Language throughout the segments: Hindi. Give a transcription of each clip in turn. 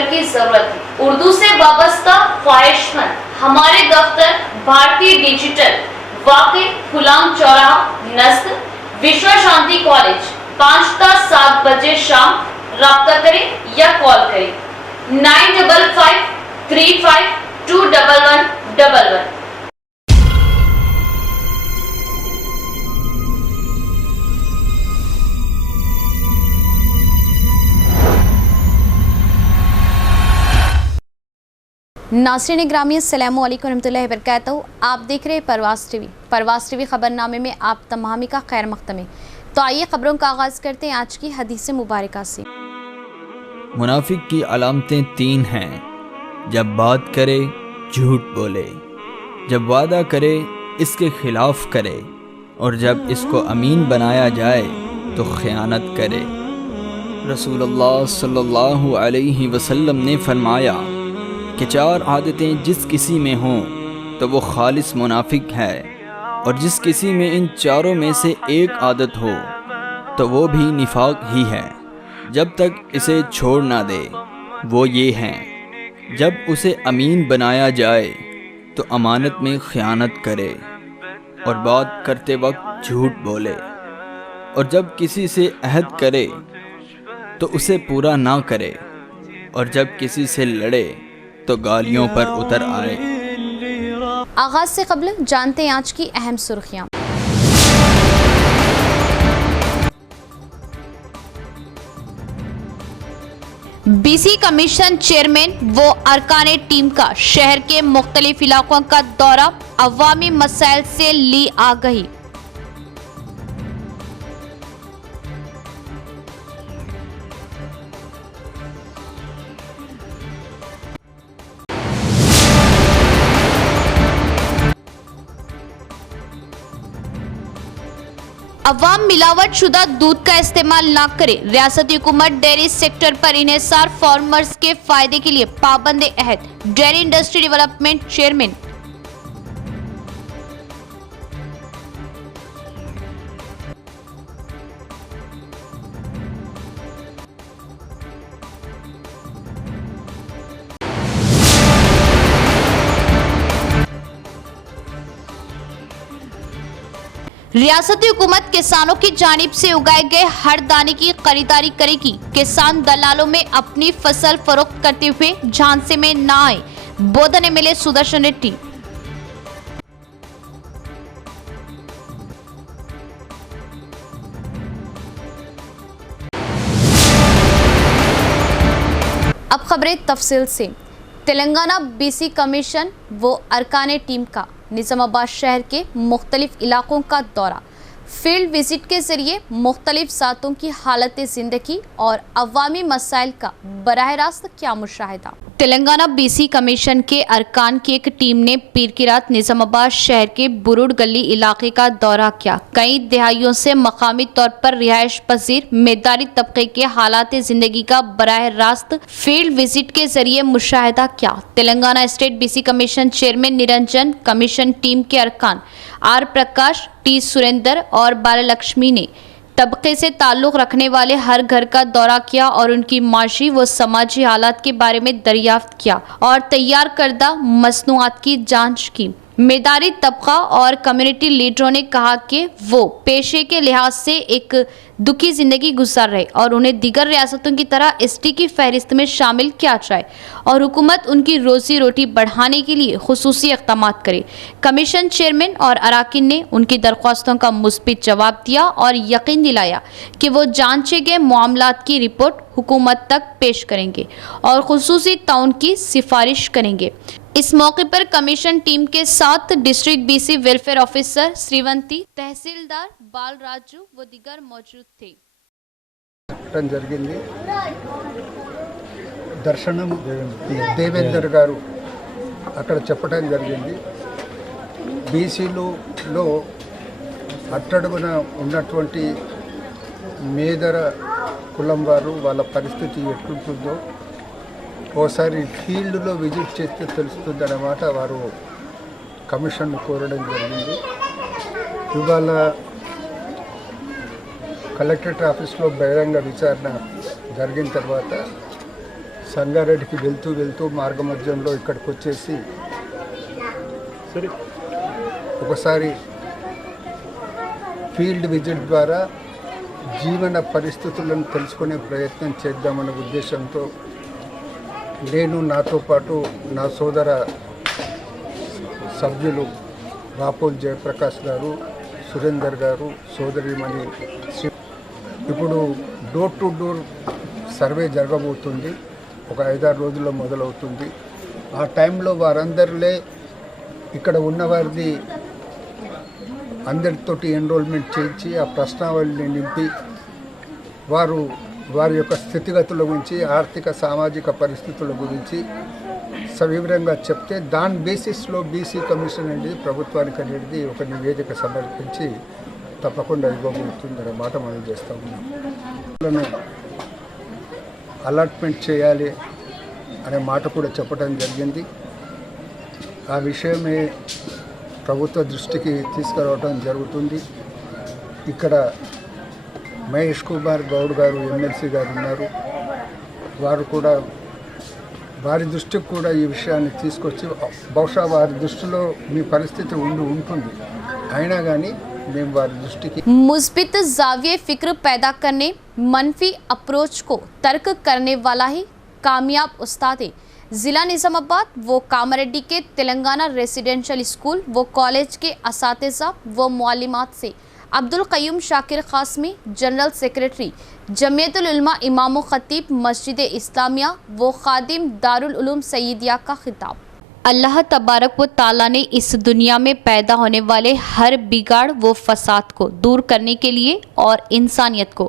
वर्कर की जरूरत थी। उर्दू से वाबस्ता ख्वाहिशमंद हमारे दफ्तर भारतीय डिजिटल वाकई गुलाम चौराहा नस्ल विश्व शांति कॉलेज 5 ता 7 बजे शाम राब्ता करें या कॉल करें 9553521111। नाज़रीन ग्रामी अस्सलामु अलैकुम रहमतुल्लाहि व बरकातहू। आप देख रहे हैं परवास टीवी खबरनामे में आप तमामी का खैर मक़दम है। तो आइए खबरों का आगाज़ करते हैं आज की हदीस मुबारका से। मुनाफिक की अलामतें 3 हैं। जब बात करे झूठ बोले, जब वादा करे इसके खिलाफ करे, और जब इसको अमीन बनाया जाए तो ख़यानत करे। रसूलुल्लाह सल्लल्लाहु अलैहि वसल्लम ने फरमाया कि 4 आदतें जिस किसी में हों तो वो खालिस मुनाफिक है, और जिस किसी में इन चारों में से एक आदत हो तो वो भी निफाक ही है जब तक इसे छोड़ ना दे। वो ये हैं, जब उसे अमीन बनाया जाए तो अमानत में ख़यानत करे, और बात करते वक्त झूठ बोले, और जब किसी से अहद करे तो उसे पूरा ना करे, और जब किसी से लड़े तो गालियों पर उतर आए। आगाज़ से कबल जानते हैं आज की अहम सुर्खियाँ। बीसी कमीशन चेयरमैन वो अरकाने टीम का शहर के मुख्तलिफ इलाकों का दौरा, अवामी मसाइल से ली आगाही। अवाम मिलावट शुदा दूध का इस्तेमाल ना करे, रियासती हुकूमत डेयरी सेक्टर पर इन्हिसार फार्मर्स के फायदे के लिए पाबंद अहद, डेयरी इंडस्ट्री डेवलपमेंट चेयरमैन। रियासती हुकूमत किसानों की जानिब से उगाए गए हर दाने की खरीदारी करेगी। किसान दलालों में अपनी फसल फरोख्त करते हुए झांसे में ना आए, बोधन एमएलए सुदर्शन रेड्डी। अब खबरें तफसील से। तेलंगाना बीसी कमीशन वो अरकाने टीम का निज़ामाबाद शहर के मुख्तलिफ इलाकों का दौरा, फील्ड विजिट के ज़रिए मुख्तलिफ ज़ातों की हालत ज़िंदगी और अवामी मसाइल का बराह रास्त क्या मुशाहिदा। तेलंगाना बीसी कमीशन के अरकान की एक टीम ने पीर की रात निज़ामाबाद शहर के बुरुड गली इलाके का दौरा किया। कई दिहाइयों से मकामी तौर पर रिहाइश पजीर मेदारी तबके के हालात ज़िंदगी का बराह रास्त फील्ड विजिट के जरिए मुशाहिदा किया। Telangana state BC commission chairman Niranjan, commission team के अरकान आर प्रकाश, टी सुरेंद्र और बाललक्ष्मी ने तबके से ताल्लुक़ रखने वाले हर घर का दौरा किया और उनकी माशी व समाजी हालात के बारे में दरियाफ्त किया और तैयार करदा मसनूआत की जांच की। मेदारी तबका और कम्युनिटी लीडरों ने कहा कि वो पेशे के लिहाज से एक दुखी ज़िंदगी गुजार रहे और उन्हें दीगर रियासतों की तरह एसटी की फहरिस्त में शामिल किया जाए और हुकूमत उनकी रोज़ी रोटी बढ़ाने के लिए खुसूसी इक़दाम करे। कमीशन चेयरमैन और अराकीन ने उनकी दरख्वास्तों का मुस्बित जवाब दिया और यकीन दिलाया कि वो जांचे गए मामलात की रिपोर्ट हुकूमत तक पेश करेंगे और खुसूसी ताउन की सिफारिश करेंगे। इस मौके पर कमीशन टीम के साथ डिस्ट्रिक्ट बीसी वेलफेयर ऑफिसर श्रीवंती, तहसीलदार बाल राजू व दीगर मौजूद थे। దర్శనం దేవేందర్ గారు అక్కడ చెప్పడం జరిగింది। బీసీలో అట్టడుగున ఉన్నటువంటి మేదర కులం వారు వాళ్ళ పరిస్థితి ఎట్లుంటుందో ఓసారి ఫీల్డ్లో విజిట్ చేస్తే తెలుస్తుందన్నమాట వారు కమిషన్ కోరడం జరిగింది। ఇవాళ కలెక్టరేట్ ఆఫీస్లో బహిరంగ విచారణ జరిగిన తర్వాత సంగారెడ్డికి వెళ్తూ వెళ్తూ మార్గమధ్యంలో ఇక్కడికి వచ్చేసి ఒకసారి ఫీల్డ్ విజిట్ ద్వారా జీవన పరిస్థితులను తెలుసుకునే ప్రయత్నం చేద్దామనే ఉద్దేశంతో నేను, నాతో పాటు నా సోదర సభ్యులు రాపోల్ జయప్రకాష్ గారు, సురేందర్ గారు, సోదరిమణి ఇప్పుడు డోర్ టు డోర్ సర్వే జరగబోతుంది. ఒక 5-6 రోజుల్లో మొదలవుతుంది. ఆ టైంలో వారందరిలో ఇక్కడ ఉన్నవారిది అందరితోటి ఎన్రోల్మెంట్ చేయించి ఆ ప్రశ్నావళిని నింపి వారి యొక్క స్థితిగతుల గురించి, ఆర్థిక సామాజిక పరిస్థితుల గురించి సవివరంగా చెప్తే దాని బేసిస్లో బీసీ కమిషన్ అనేది ప్రభుత్వానికి అనేది ఒక నివేదిక సమర్పించి తప్పకుండా ఇవ్వబోతుందనే మాట మనం చేస్తూ ఉన్నాం. అలాట్మెంట్ చేయాలి అనే మాట కూడా చెప్పడం జరిగింది. ఆ విషయమే ప్రభుత్వ దృష్టికి తీసుకురావడం జరుగుతుంది. ఇక్కడ మహేష్ కుమార్ గౌడ్ గారు ఎమ్మెల్సీ గారు ఉన్నారు. వారు కూడా వారి దృష్టికి కూడా ఈ విషయాన్ని తీసుకొచ్చి, బహుశా వారి దృష్టిలో మీ పరిస్థితి ఉంటుంది, అయినా కానీ మేము వారి దృష్టికి मुस्बित जाविये फिक्र पैदा करने, मनफी अप्रोच को तर्क करने वाला ही कामयाब उस्ताद है। ज़िला निज़ामाबाद वो कामारेड्डी के तेलंगाना रेसिडेंशियल स्कूल वो कॉलेज के असातिज़ा व मुअल्लिमात से अब्दुल क़य्यूम शाकिर क़ासमी, जनरल सेक्रेटरी जमियतुल उलमा इमाम ख़तीब मस्जिद इस्लामिया वो ख़ादिम दारुल उलूम सईदिया का खिताब। अल्लाह तबारक व ताला ने इस दुनिया में पैदा होने वाले हर बिगाड़ व फसाद को दूर करने के लिए और इंसानियत को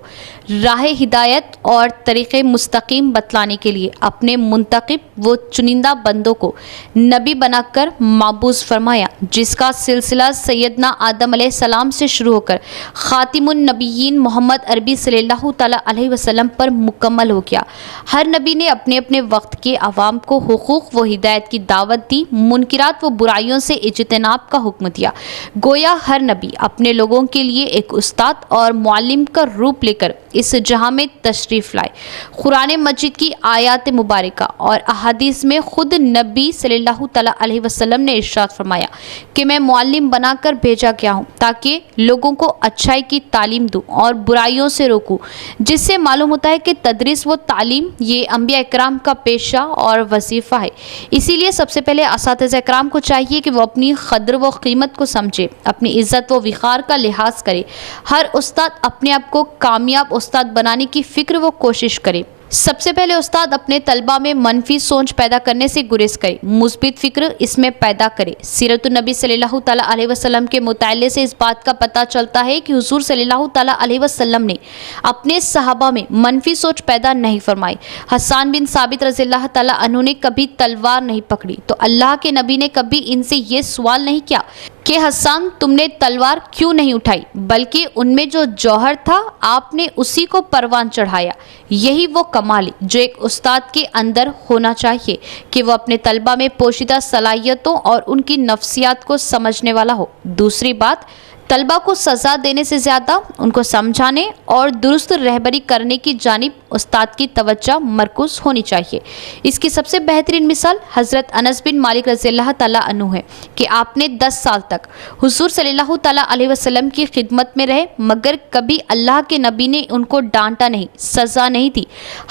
राह हिदायत और तरीक़े मुस्तकीम बतलाने के लिए अपने मुंतखब व चुनिंदा बंदों को नबी बनाकर माबूस फरमाया, जिसका सिलसिला सैयदना आदम अलैहिस्सलाम से शुरू होकर ख़ातिमुन नबीयीन मोहम्मद अरबी सल्लल्लाहु तआला अलैहि वसल्लम पर मुकम्मल हो गया। हर नबी ने अपने अपने वक्त के अवाम को हुकूक व हिदायत की दावत दी, मुनकिरात व बुराइयों से इज्तिनाब का हुक्म दिया। गोया हर नबी अपने लोगों के लिए एक उस्ताद और मुअल्लिम का रूप लेकर इस जहां में तशरीफ़ लाए। कुरान मजीद की आयात मुबारका और अहादीस में खुद नबी सल्लल्लाहु तआला अलैहि वसल्लम ने इरशाद फरमाया कि मैं मुअल्लिम बनाकर भेजा गया हूँ ताकि लोगों को अच्छाई की तालीम दूँ और बुराइयों से रोकूँ, जिससे मालूम होता है कि तदरीस व तालीम ये अंबिया इकराम का पेशा और वजीफ़ा है। इसीलिए सबसे पहले असातिज़ा इकराम को चाहिए कि वो अपनी क़द्र व क़ीमत को समझे, अपनी इज़्ज़त व विक़ार का लिहाज करे। हर उस्ताद अपने आप को कामयाब उस्ताद बनाने की फ़िक्र व कोशिश करे। सबसे पहले उस्ताद अपने तलबा में मनफी सोच पैदा करने से गुरेज करे, मुस्बित फ़िक्र इसमें पैदा करे। सीरतुन नबी सल्लल्लाहु तआला अलैहि वसल्लम के मुताले से इस बात का पता चलता है कि हुज़ूर सल्लल्लाहु तआला अलैहि वसल्लम ने अपने सहाबा में मनफी सोच पैदा नहीं फरमाई। हसन बिन साबित रज़ियल्लाहु तआला अन्हु ने कभी तलवार नहीं पकड़ी तो अल्लाह के नबी ने कभी इनसे ये सवाल नहीं किया कि हसन तुमने तलवार क्यों नहीं उठाई, बल्कि उनमें जो जौहर था आपने उसी को परवान चढ़ाया। यही वो कमाल है जो एक उस्ताद के अंदर होना चाहिए कि वो अपने तलबा में पोशीदा सलाहियतों और उनकी नफ्सियात को समझने वाला हो। दूसरी बात, तलबा को सज़ा देने से ज़्यादा उनको समझाने और दुरुस्त रहबरी करने की जानिब उस्ताद की तवज्जो मरकूज़ होनी चाहिए। इसकी सबसे बेहतरीन मिसाल हज़रत अनस बिन मालिक रज़ियल्लाहु तआला अन्हु है कि आपने 10 साल तक हुज़ूर सल्लल्लाहु तआला अलैहि वसल्लम की खिदमत में रहे, मगर कभी अल्लाह के नबी ने उनको डांटा नहीं, सज़ा नहीं दी,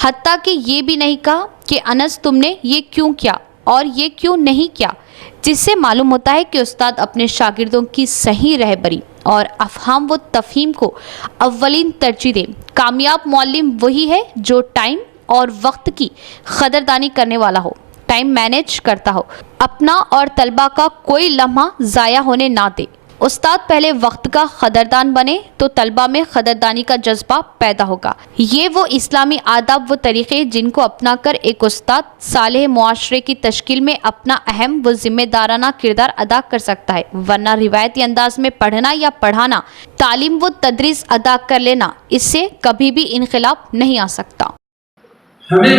हत्ता कि ये भी नहीं कहा कि अनस तुमने ये क्यों किया और ये क्यों नहीं किया, जिससे मालूम होता है कि उस्ताद अपने शागिर्दों की सही रहबरी और अफ़हाम व तफ़हीम को अव्वलीन तरजीह दे। कामयाब मुअल्लिम वही है जो टाइम और वक्त की क़दरदानी करने वाला हो, टाइम मैनेज करता हो, अपना और तलबा का कोई लम्हा ज़ाया होने ना दे। उस्ताद पहले वक्त का क़दरदान बने तो तलबा में क़दरदानी का जज्बा पैदा होगा। ये वो इस्लामी आदाब व तरीक़े जिनको अपना कर एक उस्ताद सालेह मुआशरे की तश्कील में अपना अहम व ज़िम्मेदाराना किरदार अदा कर सकता है, वरना रिवायती अंदाज में पढ़ना या पढ़ाना, तालीम व तदरीस अदा कर लेना, इससे कभी भी इनक़िलाब नहीं आ सकता। हमें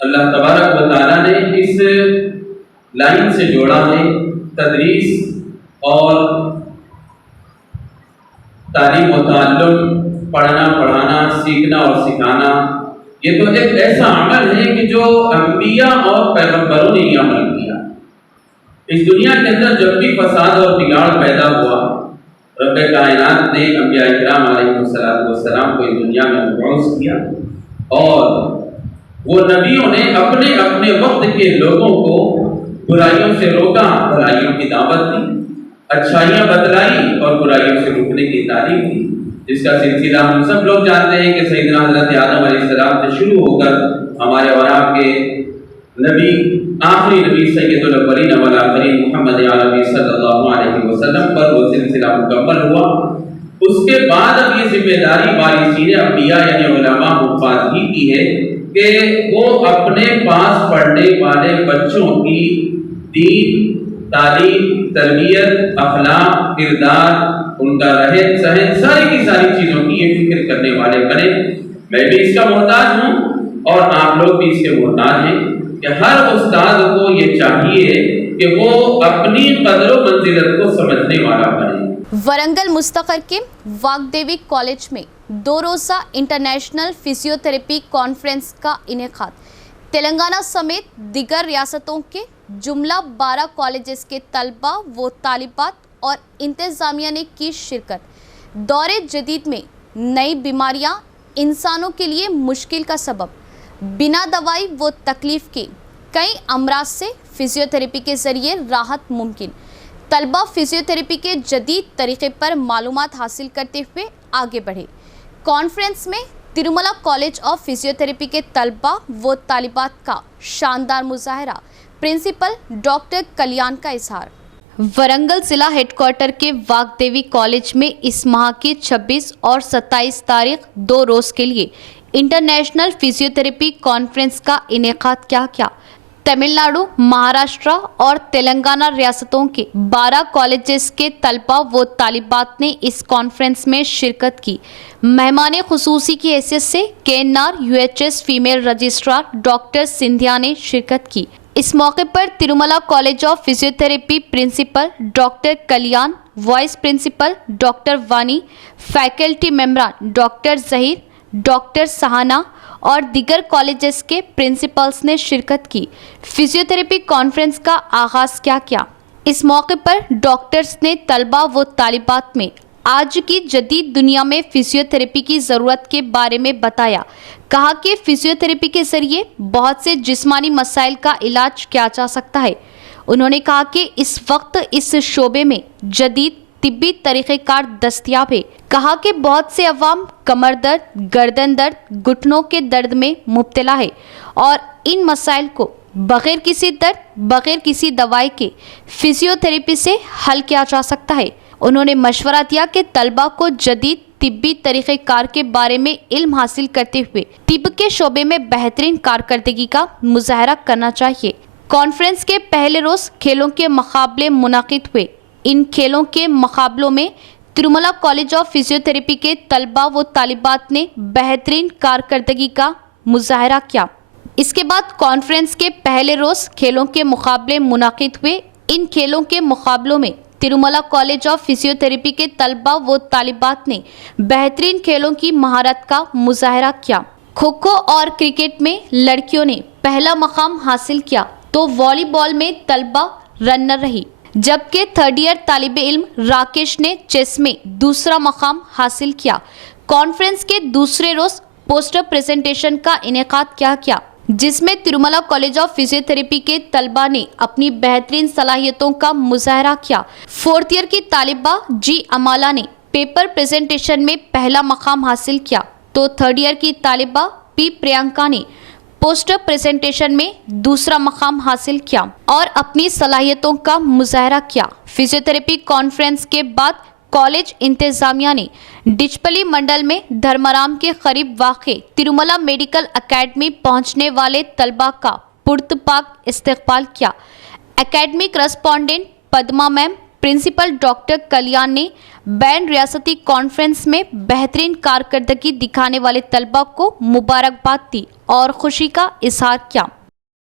अल्लाह तबारक व तआला ने इस लाइन से जोड़ा है, तदरीस और तालीम व ताल्लुम, पढ़ना पढ़ाना, सीखना और सिखाना, ये तो एक ऐसा अमल है कि जो अंबिया और पैगंबरों ने ये अमल किया। इस दुनिया के अंदर जब भी फसाद और बिगाड़ पैदा हुआ, रब कायनात ने अंबिया इकराम अलैहिस्सलाम को इस दुनिया में मबऊस किया और वो नबियों ने अपने अपने वक्त के लोगों को बुराइयों से रोका, भलाइयों की दावत दी, अच्छाइयाँ बतलाई और बुराइयों से रुकने की तालीम दी, जिसका सिलसिला हम सब लोग जानते हैं कि सैयदना हज़रत आदम अलैहिस्सलाम से शुरू होकर हमारे और आपके नबी आखिरी नबी सैयदुल अव्वलीन वल आखिरीन मुहम्मद अरबी सल्लल्लाहु अलैहि वसल्लम पर वो सिलसिला मुकम्मल हुआ। उसके बाद अब ये जिम्मेदारी वारिसीन अंबिया यानी उलमा हुफ़ाज़ की है कि वो अपने पास पढ़ने वाले बच्चों की दीन, तालीम, तरबियत, अखलाक, किरदार, उनका रहन सहन, सारी की सारी चीज़ों की ये फिक्र करने वाले बने। मैं भी इसका मोहताज हूँ और आप लोग भी इसके मोहताज हैं कि हर उस्ताद को ये चाहिए कि वो अपनी कदर व मंजिलत को समझने वाला बने। वरंगल मुस्तकर के वाग्देवी कॉलेज में 2 रोज़ा इंटरनेशनल फिजियोथेरेपी कॉन्फ्रेंस का इनेकाद। तेलंगाना समेत दिगर रियासतों के जुमला 12 कॉलेजेस के तलबा व तालिबात और इंतज़ामिया ने की शिरकत। दौरे जदीद में नई बीमारियां इंसानों के लिए मुश्किल का सबब, बिना दवाई व तकलीफ़ के कई अमराज से फिजियोथेरेपी के ज़रिए राहत मुमकिन। तलबा फिजियोथेरेपी के जदीद तरीक़े पर मालूमात हासिल करते हुए आगे बढ़े। कॉन्फ्रेंस में तिरुमला कॉलेज ऑफ फिजियोथेरेपी के तलबा व तालिबात का शानदार मुजाहरा, प्रिंसिपल डॉक्टर कल्याण का इजहार। वरंगल जिला हेडक्वार्टर के वाग्देवी कॉलेज में इस माह की 26 और 27 तारीख 2 रोज़ के लिए इंटरनेशनल फिजियोथेरेपी कॉन्फ्रेंस का इनेकाद क्या। तमिलनाडु, महाराष्ट्र और तेलंगाना रियासतों के 12 कॉलेजेस के तलबा व तालिबात ने इस कॉन्फ्रेंस में शिरकत की। मेहमान खुसूसी की हैसियत से KNR UHS female registrar doctor Scindia ने शिरकत की। इस मौके पर Tirumala college of physiotherapy principal doctor Kalyan, vice principal doctor Vani, faculty मेंबरान डॉक्टर जहीर, डॉक्टर सहाना और दीगर कॉलेजेस के प्रिंसिपल्स ने शिरकत की। फिजियोथेरेपी कॉन्फ्रेंस का आगाज़ क्या। इस मौके पर डॉक्टर्स ने तलबा व तालिबात में आज की जदीद दुनिया में फिजियोथेरेपी की ज़रूरत के बारे में बताया। कहा कि फिजियोथेरेपी के ज़रिए बहुत से जिस्मानी मसाइल का इलाज किया जा सकता है। उन्होंने कहा कि इस वक्त इस शोबे में जदीद तिब्बी तरीक़ेकार दस्तयाब है। कहा कि बहुत से अवाम कमर दर्द, गर्दन दर्द, घुटनों के दर्द में मुब्तला है और इन मसाइल को बग़ैर किसी दर्द, बग़ैर किसी दवाई के फिजियोथेरेपी से हल किया जा सकता है। उन्होंने मशवरा दिया कि तलबा को जदीद तिब्बी तरीक़ेकार के बारे में इल्म हासिल करते हुए तिब्ब के शोबे में बेहतरीन कारकर्दगी का मुजाहरा करना चाहिए। कॉन्फ्रेंस के पहले रोज़ खेलों के मुकाबले मुनाकिद हुए। इन खेलों के मुकाबलों में तिरुमला कॉलेज ऑफ फिजियोथेरेपी के तलबा व तालिबात ने बेहतरीन कारकर्दगी का मुजाहरा किया। इसके बाद कॉन्फ्रेंस के पहले रोज़ खेलों के मुकाबले मुनाकिद हुए। इन खेलों के मुकाबलों में तिरुमला कॉलेज ऑफ फिजियोथेरेपी के तलबा व तालिबात ने बेहतरीन खेलों की महारत का मुजाहरा किया। खो खो और क्रिकेट में लड़कियों ने पहला मकाम हासिल किया तो वॉलीबॉल में तलबा रनर रही, जबकि 3rd ईयर तालिबे इल्म राकेश ने चेस में दूसरा मकाम हासिल किया। कॉन्फ्रेंस के दूसरे रोज़ पोस्टर प्रेजेंटेशन का इनेकाद किया जिसमें तिरुमला कॉलेज ऑफ फिजियोथेरेपी के तलबा ने अपनी बेहतरीन सलाहियतों का मुजाहरा किया। 4th ईयर की तालिबा जी अमाला ने पेपर प्रेजेंटेशन में पहला मकाम हासिल किया तो 3rd ईयर की तालिबा पी प्रियंका ने पोस्टर प्रेजेंटेशन में दूसरा मकाम हासिल किया और अपनी सलाहियतों का मुजाहरा किया। फिजियोथेरेपी कॉन्फ्रेंस के बाद कॉलेज इंतजामिया ने डिचपली मंडल में धर्माराम के करीब वाक़े तिरुमला मेडिकल एकेडमी पहुंचने वाले तलबा का पुरतपाक इस्तकबाल किया। Academy correspondent Padma ma'am, principal doctor Kalyan ने बैन रियासती कॉन्फ्रेंस में बेहतरीन कारकर्दगी दिखाने वाले तलबा को मुबारकबाद दी और खुशी का इजहार किया।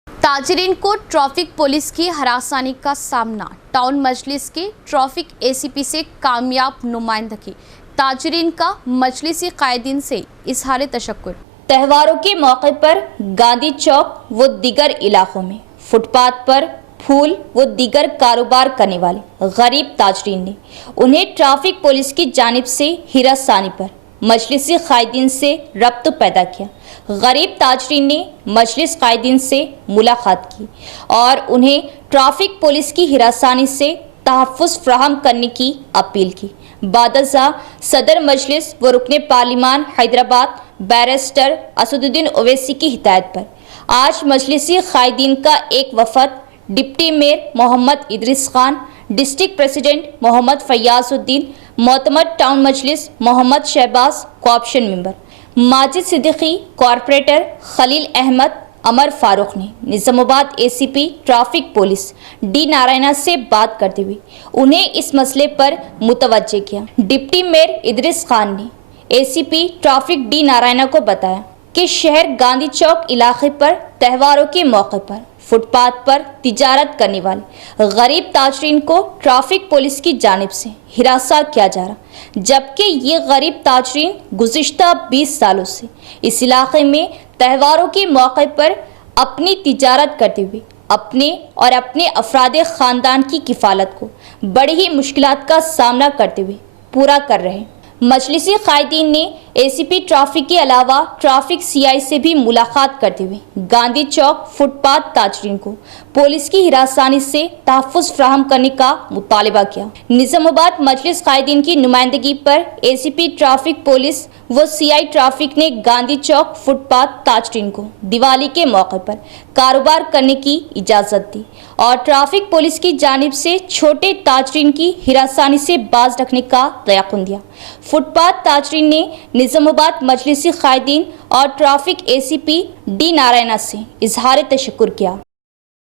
ताजरीन को ट्रैफिक पुलिस की हरासानी का सामना, टाउन मजलिस की ट्रैफिक ACP से कामयाब नुमाइंदगी। ताजरीन का मजलिसी कायदीन से इजहार तशक्कुर। त्योहारों के मौके पर गांधी चौक व दीगर इलाकों में फुटपाथ पर फूल व दीगर कारोबार करने वाले गरीब ताजरीन ने उन्हें ट्रैफिक पुलिस की जानिब से हिरासानी पर मजलिसी कायदीन से रब्त पैदा किया। गरीब ताजरीन ने मजलिस कायदीन से मुलाकात की और उन्हें ट्रैफिक पुलिस की हिरासानी से तहफ़्फ़ुज़ फ्राहम करने की अपील की। बादशाह सदर मजलिस व रुकने पार्लिमान हैदराबाद बैरिस्टर असदुद्दीन ओवैसी की हिदायत पर आज मजलिसी कायदीन का एक वफद deputy mayor Mohammed Idris Khan, district president Mohammed Fayazuddin, मोतमद टाउन मजलिस Mohammed Shahbaz, cooption member Majid Siddiqui, corporator Khalil Ahmed, Amar Farooq ने Nizamabad ACP traffic police D Narayana से बात करते हुए उन्हें इस मसले पर मुतवज्जे किया। डिप्टी मेयर इदरीस खान ने एसीपी ट्रैफिक डी नारायणा को बताया कि शहर गांधी चौक इलाके पर त्योहारों के मौके पर फुटपाथ पर तिजारत करने वाले गरीब ताजरीन को ट्रैफिक पुलिस की जानिब से हिरासा किया जा रहा, जबकि ये गरीब ताजरीन गुज़िश्ता 20 सालों से इस इलाके में त्योहारों के मौके पर अपनी तिजारत करते हुए अपने और अपने अफराद ख़ानदान की किफ़ालत को बड़ी ही मुश्किलात का सामना करते हुए पूरा कर रहे हैं। मजलिसी कायदीन ने एसीपी ट्रैफिक के अलावा ट्रैफिक सीआई से भी मुलाकात करते हुए गांधी चौक फुटपाथ ताजरीन को पुलिस की हिरासानी से तहफ़्फ़ुज़ फ्राहम करने का मुतालबा किया। निजामाबाद मजलिस कायदीन की नुमाइंदगी पर एसीपी ट्रैफिक पुलिस व सीआई ट्रैफिक ने गांधी चौक फुटपाथ ताजरीन को दिवाली के मौके पर कारोबार करने की इजाज़त दी और ट्रैफिक पुलिस की जानिब से छोटे ताजरीन की हिरासानी से बाज रखने का तयक़ुन दिया। फुटपाथ ताजरीन ने निजामाबाद मजलिसी कायदीन और ट्रैफिक एसीपी डी नारायणा से इजहार तशक्कुर किया।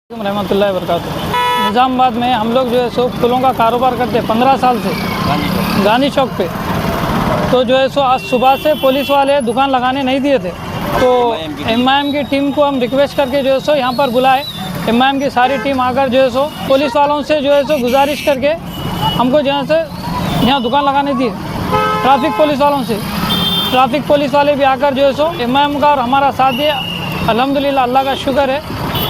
रहमतुल्लाहि व बरकातुहू। निज़ामाबाद में हम लोग जो है सो फूलों का कारोबार करते हैं 15 साल से गांधी चौक पे। तो जो है सो आज सुबह से पुलिस वाले दुकान लगाने नहीं दिए थे, तो एमआईएम की टीम को हम रिक्वेस्ट करके जो है सो यहाँ पर बुलाए। एमआईएम की सारी टीम आकर जो है सो पुलिस वालों से जो है सो गुजारिश करके हमको जो है से यहाँ दुकान लगाने दी ट्रैफिक पुलिस वालों से। ट्रैफिक पुलिस वाले भी आकर जो है सो एमआईएम का और हमारा साथ दिया। अल्हम्दुलिल्लाह, अल्लाह का शुक्र है,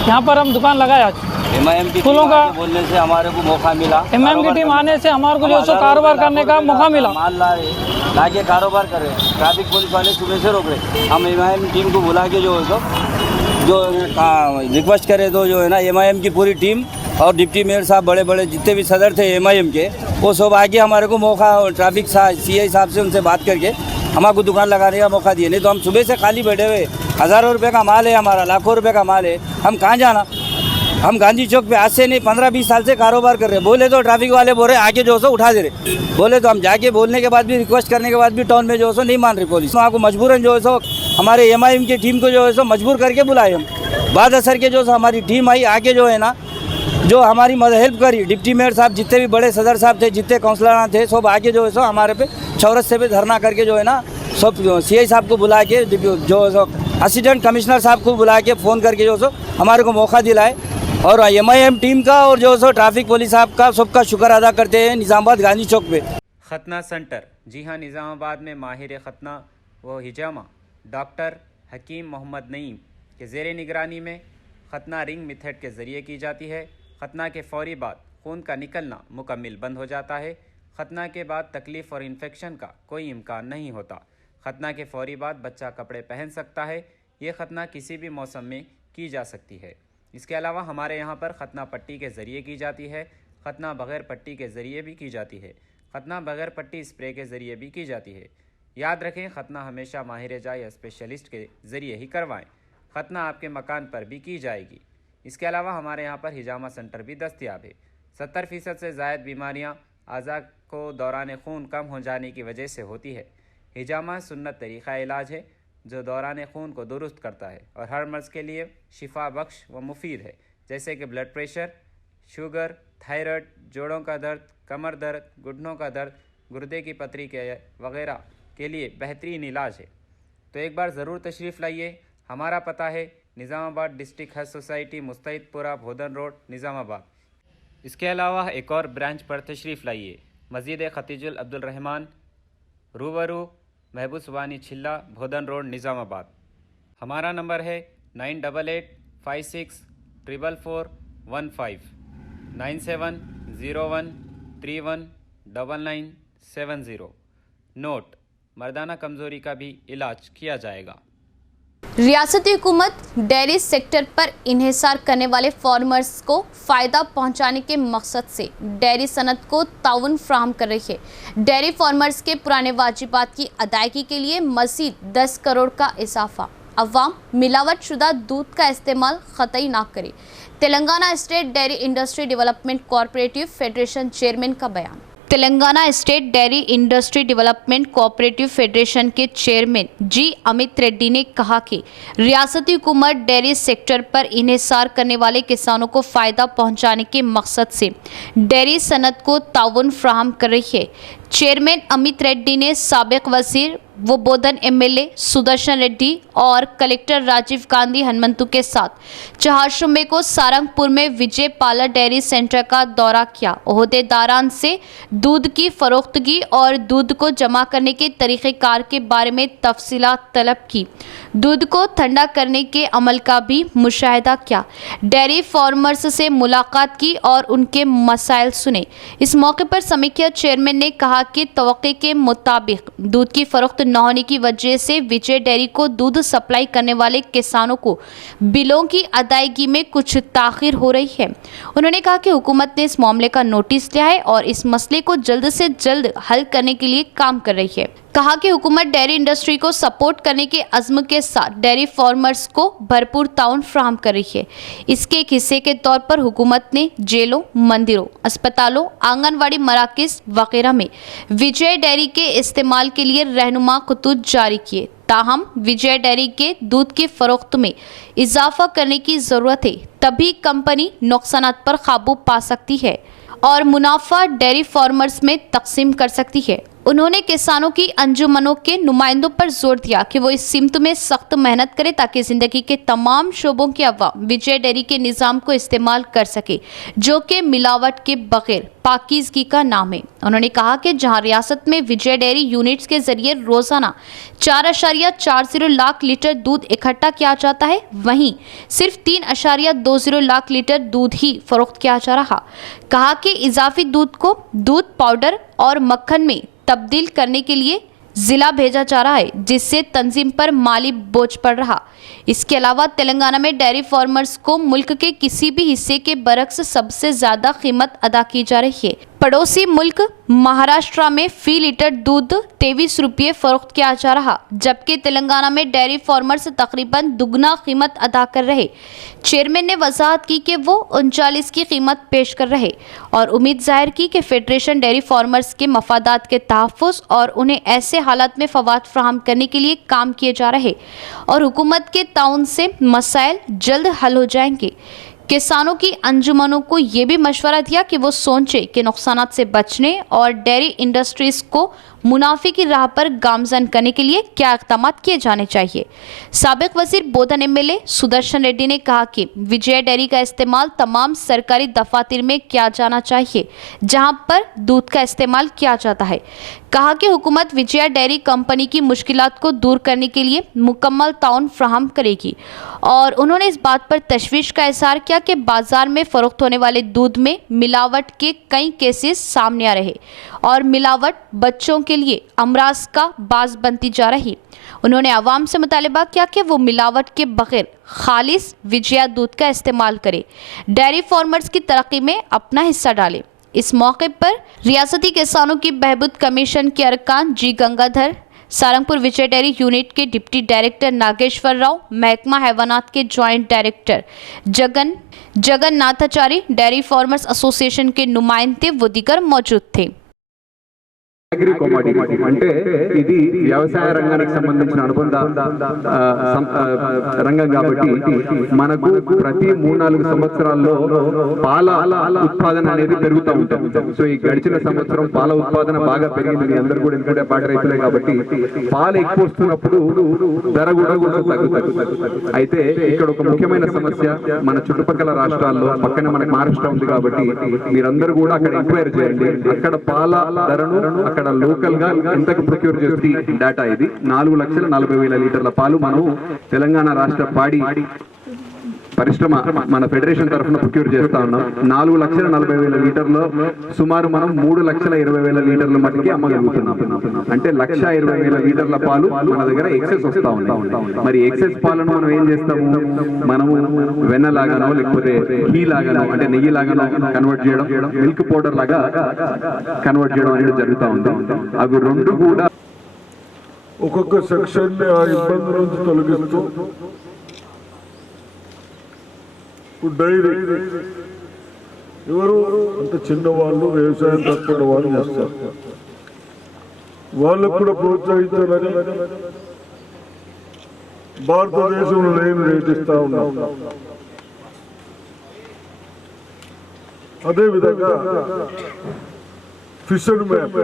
यहाँ पर हम दुकान लगाए आज। एमआईएम की फूलों का बोलने से हमारे को मौका मिला। एमआईएम की टीम आने से हमारे को जो है कारोबार करने का मौका मिला। माल ला के कारोबार कर रहे हैं। ट्रैफिक पुलिस वाले सुबह से रोक रहे। हम एमआईएम टीम को बुला के जो रिक्वेस्ट करे तो जो है ना एमआईएम की पूरी टीम और डिप्टी मेयर साहब, बड़े बड़े जितने भी सदर थे एमआईएम के, वो सब आगे हमारे को मौका ट्रैफिक सीआई साहब से उनसे बात करके हमारे को दुकान लगाने का मौका दिए। नहीं तो हम सुबह से खाली बैठे हुए, हज़ारों रुपए का माल है हमारा, लाखों रुपए का माल है, हम कहाँ जाना। हम गांधी चौक पे आज से नहीं 15-20 साल से कारोबार कर रहे हैं। बोले तो ट्रैफिक वाले बोल रहे आगे जो सो उठा दे रहे। बोले तो हम जाके बोलने के बाद भी, रिक्वेस्ट करने के बाद भी टाउन में जो सो नहीं मान रही पुलिस। वहाँ को मजबूरन जो है सो हमारे एमआईएम की टीम को जो है सो मजबूर करके बुलाए हम। बाद असर के जो हमारी टीम आई आगे जो है ना, जो हमारी हेल्प करी, डिप्टी मेयर साहब, जितने भी बड़े सदर साहब थे, जितने काउंसलर थे, सब आगे जो है सो हमारे पे चौरस्ते पे धरना करके जो है ना, सब सीआई साहब को बुला के, जो असिस्टेंट कमिश्नर साहब को बुला के फ़ोन करके जो सो हमारे को मौका दिलाए। और एमआईएम टीम का और जो सो ट्रैफिक पुलिस साहब का सबका शुक्र अदा करते हैं निज़ामाबाद गांधी चौक पे। खतना सेंटर, जी हाँ, निज़ामाबाद में माहिर खतना व हिजामा डॉक्टर हकीम मोहम्मद नईम के ज़ेर निगरानी में खतना रिंग मेथड के ज़रिए की जाती है। खतना के फौरी बाद खून का निकलना मुकम्मल बंद हो जाता है। खतना के बाद तकलीफ़ और इन्फेक्शन का कोई इम्कान नहीं होता। खतना के फौरी बाद बच्चा कपड़े पहन सकता है। ये खतना किसी भी मौसम में की जा सकती है। इसके अलावा हमारे यहाँ पर खतना पट्टी के ज़रिए की जाती है। खतना बग़ैर पट्टी के ज़रिए भी की जाती है। खतना बग़ैर पट्टी स्प्रे के ज़रिए भी की जाती है। याद रखें, खतना हमेशा माहिर जा या स्पेशलिस्ट के ज़रिए ही करवाएं। खतना आपके मकान पर भी की जाएगी। इसके अलावा हमारे यहाँ पर हिजामा सेंटर भी दस्तयाब है। 70% से ज़ायद बीमारियाँ आज़ा को दौरान खून कम हो जाने की वजह से होती है। हिजामा सुन्नत तरीक़ा इलाज है जो दौरान खून को दुरुस्त करता है और हर मर्ज़ के लिए शिफा बख्श व मुफीद है, जैसे कि ब्लड प्रेशर, शुगर, थायराइड, जोड़ों का दर्द, कमर दर्द, घुटनों का दर्द, गुर्दे की पथरी के वगैरह के लिए बेहतरीन इलाज है। तो एक बार ज़रूर तशरीफ़ लाइए। हमारा पता है Nizamabad district health society, Mustaidpura, Bodhan road, Nizamabad. इसके अलावा एक और ब्रांच पर तशरीफ़ लाइए, मस्जिद खतीजुल अब्दुल रहमान, रूबरू महबूब सुबानी छिल्ला, भोदन रोड, निज़ामाबाद। हमारा नंबर है 9885644415 9701319970। नोट, मर्दाना कमज़ोरी का भी इलाज किया जाएगा। रियासती हुकूमत डेयरी सेक्टर पर इन्हिसार करने वाले फार्मर्स को फ़ायदा पहुंचाने के मकसद से डेयरी सनत को ताउन फ्राहम कर रही है। डेयरी फार्मर्स के पुराने वाजिबात की अदायगी के लिए मज़ीद 10 करोड़ का इजाफा। अवाम मिलावट शुदा दूध का इस्तेमाल ख़तई ना करे। Telangana state dairy industry development cooperative federation chairman का बयान। Telangana state dairy industry development cooperative federation के चेयरमैन जी अमित रेड्डी ने कहा कि रियासती हुकूमत डेयरी सेक्टर पर इन्हिसार करने वाले किसानों को फ़ायदा पहुंचाने के मकसद से डेयरी सनत को ताउन फ्राहम कर रही है। चेयरमैन अमित रेड्डी ने साबिक वजीर व बोधन एमएलए सुदर्शन रेड्डी और कलेक्टर राजीव गांधी हनुमंतु के साथ 4 शुमे को सारंगपुर में विजय पार्लर डेयरी सेंटर का दौरा किया। ओहदेदारान से दूध की फरोख्तगी और दूध को जमा करने के तरीक़ेकार के बारे में तफसीलात तलब की। दूध को ठंडा करने के अमल का भी मुशाहिदा किया। डेयरी फार्मर्स से मुलाकात की और उनके मसाइल सुने। इस मौके पर समीक्षा चेयरमैन ने कहा कि तवक्के के मुताबिक दूध की फरोख्त न होने की वजह से विजय डेयरी को दूध सप्लाई करने वाले किसानों को बिलों की अदायगी में कुछ ताखिर हो रही है। उन्होंने कहा कि हुकूमत ने इस मामले का नोटिस लिया है और इस मसले को जल्द से जल्द हल करने के लिए काम कर रही है। कहा कि हुकूमत डेयरी इंडस्ट्री को सपोर्ट करने के अज़्म के साथ डेयरी फार्मर्स को भरपूर ताउन फ्राहम कर रही है। इसके एक हिस्से के तौर पर हुकूमत ने जेलों, मंदिरों, अस्पतालों, आंगनवाड़ी मराकज़ वगैरह में विजय डेयरी के इस्तेमाल के लिए रहनुमा खतूत जारी किए। ताहम विजय डेयरी के दूध की फरोख्त में इजाफा करने की ज़रूरत है, तभी कंपनी नुकसानात पर काबू पा सकती है और मुनाफा डेयरी फार्मर्स में तकसीम कर सकती है। उन्होंने किसानों की अंजुमनों के नुमाइंदों पर जोर दिया कि वो इस सिमत में सख्त मेहनत करें ताकि ज़िंदगी के तमाम शोबों के अवाम विजय डेयरी के निज़ाम को इस्तेमाल कर सके, जो कि मिलावट के बगैर पाकीज़गी का नाम है। उन्होंने कहा कि जहां रियासत में विजय डेयरी यूनिट्स के जरिए रोज़ाना 4.40 लाख लीटर दूध इकट्ठा किया जाता है, वहीं सिर्फ 3.20 लाख लीटर दूध ही फरोख्त किया जा रहा। कहा कि इजाफी दूध को दूध पाउडर और मक्खन में तब्दील करने के लिए ज़िला भेजा जा रहा है, जिससे तंजीम पर माली बोझ पड़ रहा। इसके अलावा तेलंगाना में डेयरी फार्मर्स को मुल्क के किसी भी हिस्से के बरक्स सबसे ज़्यादा कीमत अदा की जा रही है। पड़ोसी मुल्क महाराष्ट्र में फ़ी लीटर दूध 23 रुपये फरोख्त किया जा रहा, जबकि तेलंगाना में डेयरी फार्मर्स तकरीबन दुगना कीमत अदा कर रहे। चेयरमैन ने वजाहत की कि वो 39 की कीमत पेश कर रहे और उम्मीद जाहिर की कि फेडरेशन डेयरी फार्मर्स के मफादात के तहफ़्फ़ुज़ और उन्हें ऐसे हालात में फ़वाद फ्राहम करने के लिए काम किए जा रहे और हुकूमत के ताउन से मसाइल जल्द हल हो जाएंगे। किसानों की अंजुमनों को ये भी मशवरा दिया कि वो सोचे कि नुकसानात से बचने और डेयरी इंडस्ट्रीज़ को मुनाफे की राह पर गामजन करने के लिए क्या इक़दाम किए जाने चाहिए। साबिक वज़ीर बोधन एमएलए सुदर्शन रेड्डी ने कहा कि विजय डेयरी का इस्तेमाल तमाम सरकारी दफातर में किया जाना चाहिए जहां पर दूध का इस्तेमाल किया जाता है। कहा कि हुकूमत विजय डेयरी कंपनी की मुश्किलात को दूर करने के लिए मुकम्मल ताउन फ्राहम करेगी और उन्होंने इस बात पर तशवीश का इज़हार किया कि बाजार में फ़रोख्त होने वाले दूध में मिलावट के कई केसेस सामने आ रहे और मिलावट बच्चों के लिए अमराज का बाज़ बनती जा रही। उन्होंने आवाम से मुतालबा किया कि वो मिलावट के बगैर खालिस विजया दूध का इस्तेमाल करें, डेयरी फार्मर्स की तरक्की में अपना हिस्सा डालें। इस मौके पर रियासती किसानों की बहबूद कमीशन के अरकान G Gangadhar, Sarangpur Vijay dairy unit के डिप्टी डायरेक्टर नागेश्वर राव, महकमा हैवानात के joint director Jagannathachari, dairy farmers association के नुमाइंदे व दीगर मौजूद थे। అగ్రి కమోడిటీ అంటే ఇది వ్యవసాయ రంగానికి సంబంధించిన అనుబంధ రంగం కాబట్టి మనకు ప్రతి 3-4 సంవత్సరాల్లో పాల ఉత్పాదన అనేది పెరుగుతూ ఉంటుంది. సో ఈ గడిచిన సంవత్సరం పాల ఉత్పాదన బాగా పెరిగింది. మీ అందరూ కూడా ఎందుకంటే పాట రైతులే కాబట్టి పాలు ఎక్కువ వస్తున్నప్పుడు ధర కూడా తగ్గుతుంది. అయితే ఇక్కడ ఒక ముఖ్యమైన సమస్య మన చుట్టుపక్కల రాష్ట్రాల్లో పక్కన మనకు మహారాష్ట్ర ఉంది కాబట్టి మీరందరూ కూడా అక్కడ ఎంక్వైరీ చేయండి. అక్కడ పాల ధరను అక్కడ లోకల్ గా ఎంతకు ప్రొక్యూర్ చేస్తుంది డేటా ఇది. 4,40,000 లీటర్ల పాలు మనం తెలంగాణ రాష్ట్ర పాడి పరిశ్రమ మన ఫెడరేషన్ తరఫున ప్రొక్యూర్ చేస్తా ఉన్నాం. 4,40,000 లీటర్లో సుమారు మనం 3,20,000 లీటర్ల మట్టికి అమ్మగలుగుతున్నాం. అంటే 1,20,000 లీటర్ల పాలు మన దగ్గర ఎక్సెస్ వస్తా ఉన్నాయి. మరి ఎక్సెస్ పాలను మనం ఏం చేస్తాము, మనము వెన్నలాగానో లేకపోతే ఘీ లాగానో అంటే నెయ్యి లాగానో కన్వర్ట్ చేయడం, మిల్క్ పౌడర్ లాగా కన్వర్ట్ చేయడం అనేది జరుగుతూ ఉంది. అవి రెండు కూడా ఒక్కొక్క సెక్షన్ ఆ ఇబ్బంది నుంచి తొలగిస్తూ డైరీ ఎవరు అంత చిన్నవాళ్ళు వ్యవసాయం తక్కువ వాళ్ళు చేస్తారు, వాళ్ళకు కూడా ప్రోత్సహించాలని భారతదేశంలో నేను రేట్ ఇస్తా ఉన్నాం. అదేవిధంగా ఫిషర్ మ్యాప్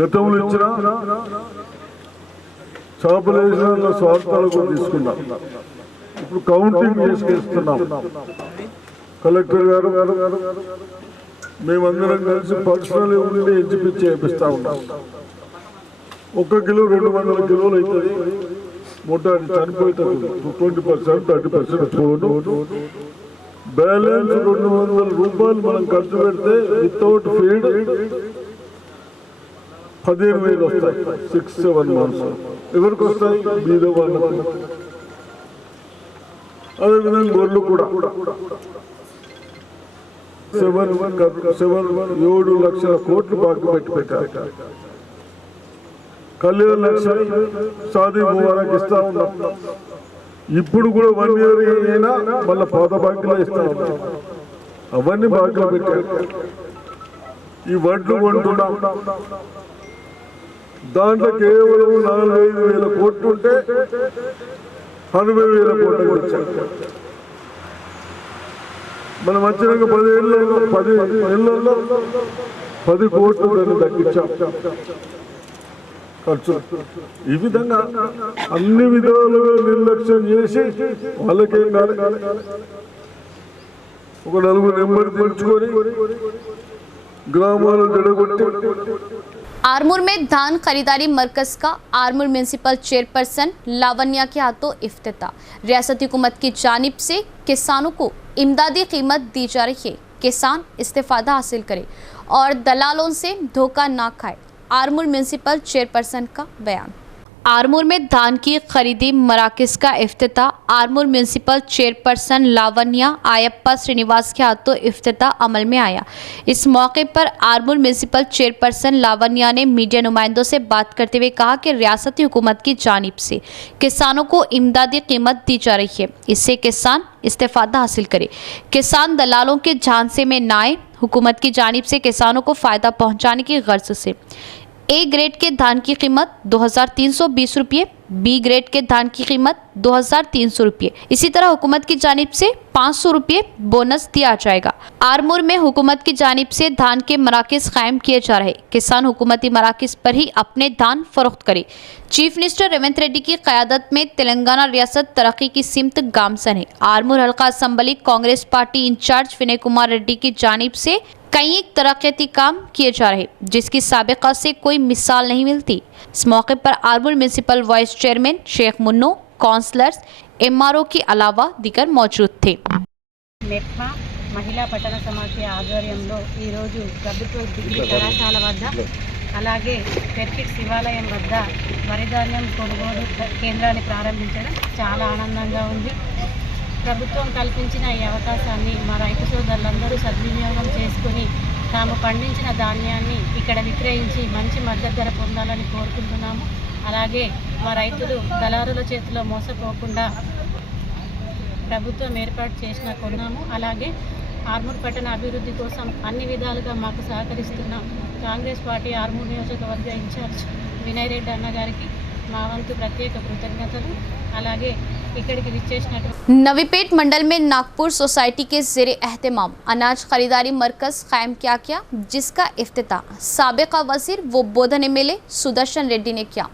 గతంలో ఇచ్చిన చేపలు వేసిన స్వార్థాలు కూడా తీసుకున్నాం. ఇప్పుడు కౌంటింగ్ చేసుకెళ్తున్నాం. కలెక్టర్ గారు మేమందరం కలిసి పర్సనల్ ఉండి ఎగ్జిబిట్ చేపిస్తా ఉన్నాం. 1 కిలో 200 కిలోలు అవుతుంది. మొట్టాన్ని చనిపోతుంది 20%, 30% పోను. బ్యాలెన్స్ 200 రూపాయలు మనం ఖర్చు పెడితే వితౌట్ ఫీడ్ 15,000 వస్తాయి. 6-7 మంత్స్ ఎవరికి వస్తాయి? బీద వాళ్ళకు. అదేవిధంగా గొర్రెలు కూడా 7 లక్షల కోట్లు బాకీ పెట్టి పెట్టారు. కళ్యాణ లక్ష్మి షాదీ ముబారక్ ఇస్తా ఉన్నాం. ఇప్పుడు కూడా 1 ఇయర్ అయినా మళ్ళీ పాత బాకీలో ఇస్తా ఉన్నాం. అవన్నీ బాకీలో పెట్టారు. ఈ వడ్లు కొంటున్నాం, దాంట్లో కేవలం 4-5 వేల కోట్లు ఉంటే 60,000 కోట్లు ఇచ్చారు. మనం వచ్చినాక 10 ఏళ్ళలో 10 కోట్లు దాన్ని తగ్గించాం ఖర్చు. ఈ విధంగా అన్ని విధాలుగా నిర్లక్ష్యం చేసి వాళ్ళకేం కాదు. ఒక 4 నెంబర్ తెచ్చుకొని గ్రామాలు జడగొట్టి आरमूर में धान खरीदारी मरकज का आरमूर म्यूनसिपल चेयरपर्सन लावण्या के हाथों इफ्तिताह। रियासती हुकूमत की जानिब से किसानों को इमदादी कीमत दी जा रही है, किसान इस्तेफादा हासिल करे और दलालों से धोखा ना खाए। आरमूर म्यूनसिपल चेयरपर्सन का बयान। आरमूर में धान की खरीदी मराकज़ का इफ्तिताह। आरमूर म्यूनसिपल चेयरपर्सन लावण्या आयप्पा श्रीनिवास के हाथों इफ्तिताह अमल में आया। इस मौके पर आरमूर म्यूनसिपल चेयरपर्सन लावण्या ने मीडिया नुमाइंदों से बात करते हुए कहा कि रियासती हुकूमत की जानिब से किसानों को इमदादी कीमत दी जा रही है, इससे किसान इस्तेफादा हासिल करे, किसान दलालों के झांसे में ना आए। हुकूमत की जानिब से किसानों को फ़ायदा पहुँचाने की गर्ज से ए ग्रेड के धान की कीमत 2,320 रुपये, बी ग्रेड के धान की कीमत 2,300 रुपये। इसी तरह हुकूमत की जानिब से 500 रुपये बोनस दिया जाएगा। आरमूर में हुकूमत की जानिब से धान के मराकज़ कायम किए जा रहे, किसान हुकूमती मराकज़ पर ही अपने धान फरोख्त करे। चीफ मिनिस्टर रेवंत रेड्डी की क़यादत में तेलंगाना रियासत तरक्की की सिमत गामसन है। आरमूर हल्का assembly Congress party in charge Vinay Kumar Reddy की जानिब से कई तरक्याती काम किए जा रहे, जिसकी साबिका से कोई मिसाल नहीं मिलती। इस मौके पर Armoor municipal vice chairman Sheikh Munno, councillors, MRO के अलावा दीगर मौजूद थे। మెప్మా మహిళా పట్టణ సమాఖ్య ఆధ్వర్యంలో ఈరోజు ప్రభుత్వ డిగ్రీ కళాశాల వద్ద అలాగే పెర్కిట్ శివాలయం వద్ద వరిధాన్యం కొనుగోలు కేంద్రాన్ని ప్రారంభించడం చాలా ఆనందంగా ఉంది. ప్రభుత్వం కల్పించిన ఈ అవకాశాన్ని మా రైతు సోదరులందరూ సద్వినియోగం చేసుకుని తాము పండించిన ధాన్యాన్ని ఇక్కడ విక్రయించి మంచి మద్దతు ధర పొందాలని కోరుకుంటున్నాము. అలాగే మా రైతులు దళారుల చేతిలో మోసపోకుండా ప్రభుత్వం ఏర్పాటు చేసిన కొన్నాము. అలాగే ఆర్మూర్ పట్టణ అభివృద్ధి కోసం అన్ని విధాలుగా మాకు సహకరిస్తున్న కాంగ్రెస్ పార్టీ ఆర్మూర్ నియోజకవర్గ ఇన్ఛార్జ్ వినయ్ రెడ్డి అన్న గారికి మా వంతు ప్రత్యేక కృతజ్ఞతలు. అలాగే इकड़की विच्चेसिनटु नवीपेट मंडल में नागपुर सोसाइटी के ज़ेरे एहतमाम अनाज खरीदारी मरकज़ कायम किया गया, जिसका इफ्तिताह साबिका वज़ीर व बोधन एमएलए सुदर्शन रेड्डी ने किया।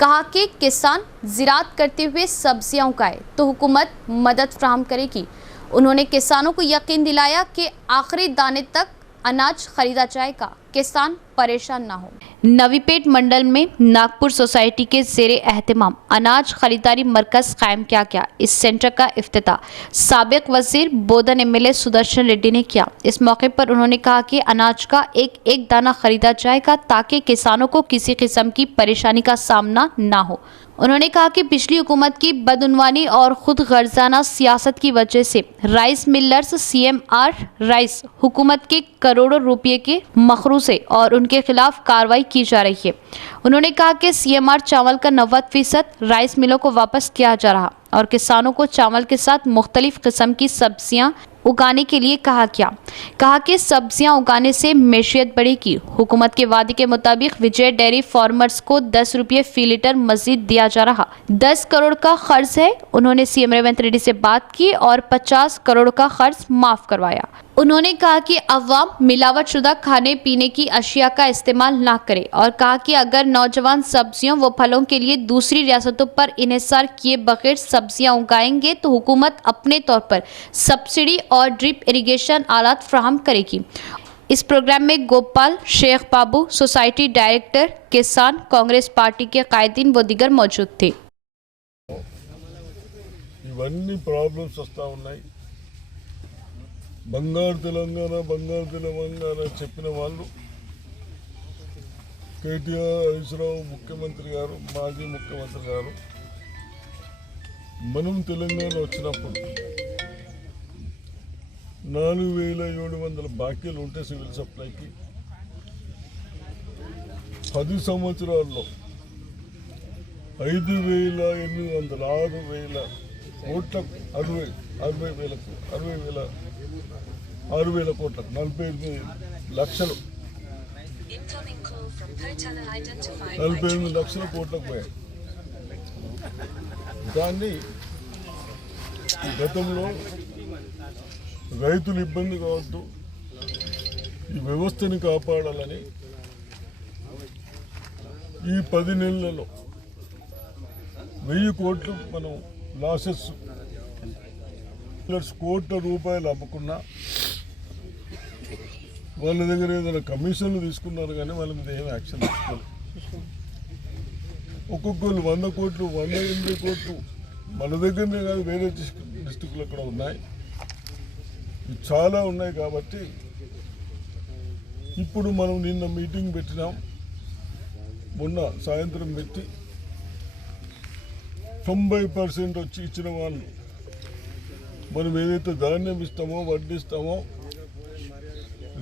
कहा कि किसान ज़िराअत करते हुए सब्जियां उगाए तो हुकूमत मदद फ्राहम करेगी। उन्होंने किसानों को यकीन दिलाया कि आखिरी दाने तक अनाज खरीदा जाएगा, किसान परेशान ना हो। नवीपेट मंडल में नागपुर सोसाइटी के ज़ेरे एहतमाम अनाज खरीदारी मरकज कायम किया गया। इस सेंटर का इफ्तिताह साबिक वजीर बोधन एमएलए सुदर्शन रेड्डी ने किया। इस मौके पर उन्होंने कहा कि अनाज का एक एक दाना खरीदा जाएगा ताकि किसानों को किसी किस्म की परेशानी का सामना ना हो। उन्होंने कहा कि पिछली हुकूमत की बदउनवानी और खुद गर्जाना सियासत की वजह से राइस मिलर्स सीएमआर राइस हुकूमत के करोड़ों रुपए के मखरूसे और उनके खिलाफ कार्रवाई की जा रही है। उन्होंने कहा कि सीएमआर चावल का 90% राइस मिलों को वापस किया जा रहा और किसानों को चावल के साथ मुख्तलिफ किस्म की सब्जियां उगाने के लिए कहा कि सब्जियां उगाने से मैशियत बढ़ेगी। हुकूमत के वादे के मुताबिक विजय डेयरी फार्मर्स को 10 रुपये फी लीटर मजीद दिया जा रहा। 10 करोड़ का खर्च है। उन्होंने सीएम रेवंत रेड्डी से बात की और 50 करोड़ का खर्च माफ करवाया। उन्होंने कहा कि अवाम मिलावटशुदा खाने पीने की अशिया का इस्तेमाल ना करे और कहा कि अगर नौजवान सब्जियों व फलों के लिए दूसरी रियासतों पर इन्हिसार किए बगैर सब्जियां उगाएंगे तो हुकूमत अपने तौर पर सब्सिडी और ड्रिप इरिगेशन आलात फ्राहम करेगी। इस प्रोग्राम में गोपाल शेख बाबू सोसाइटी डायरेक्टर, किसान कांग्रेस पार्टी के कायदीन व दीगर मौजूद थे। ఇవన్నీ ప్రాబ్లమ్స్ వస్తూ ఉన్నాయి. బంగారు తెలంగాణ చెప్పిన వాళ్ళు కేటీఆర్, హరీష్ రావు ముఖ్యమంత్రి గారు, మాజీ ముఖ్యమంత్రి గారు మనం తెలంగాణ వచ్చినప్పుడు 4700 బాకీలు ఉంటే సివిల్ సప్లైకి 10 సంవత్సరాల్లో 5800 6,000 కోట్ల 6,000 కోట్లకు 45 లక్షలు 48 లక్షల కోట్లకు పోయాయి. దాన్ని గతంలో రైతులు ఇబ్బంది కావద్దు, ఈ వ్యవస్థని కాపాడాలని ఈ 10 నెలలలో 1000 కోట్లు మనం లాసెస్ కోట్ల రూపాయలు అమ్ముకున్నా వాళ్ళ దగ్గర ఏదైనా కమిషన్లు తీసుకున్నారు కానీ వాళ్ళ మీద ఏం యాక్షన్ తీసుకోలేదు. ఒక్కొక్కరు 100 కోట్లు 108 కోట్లు మన దగ్గరనే కాదు వేరే డిస్ట్రిక్ట్లో కూడా ఉన్నాయి, చాలా ఉన్నాయి. కాబట్టి ఇప్పుడు మనం నిన్న మీటింగ్ పెట్టినాం, మొన్న సాయంత్రం పెట్టి 90% వచ్చి ఇచ్చిన వాళ్ళు మనం ఏదైతే ధాన్యం ఇస్తామో వడ్డిస్తామో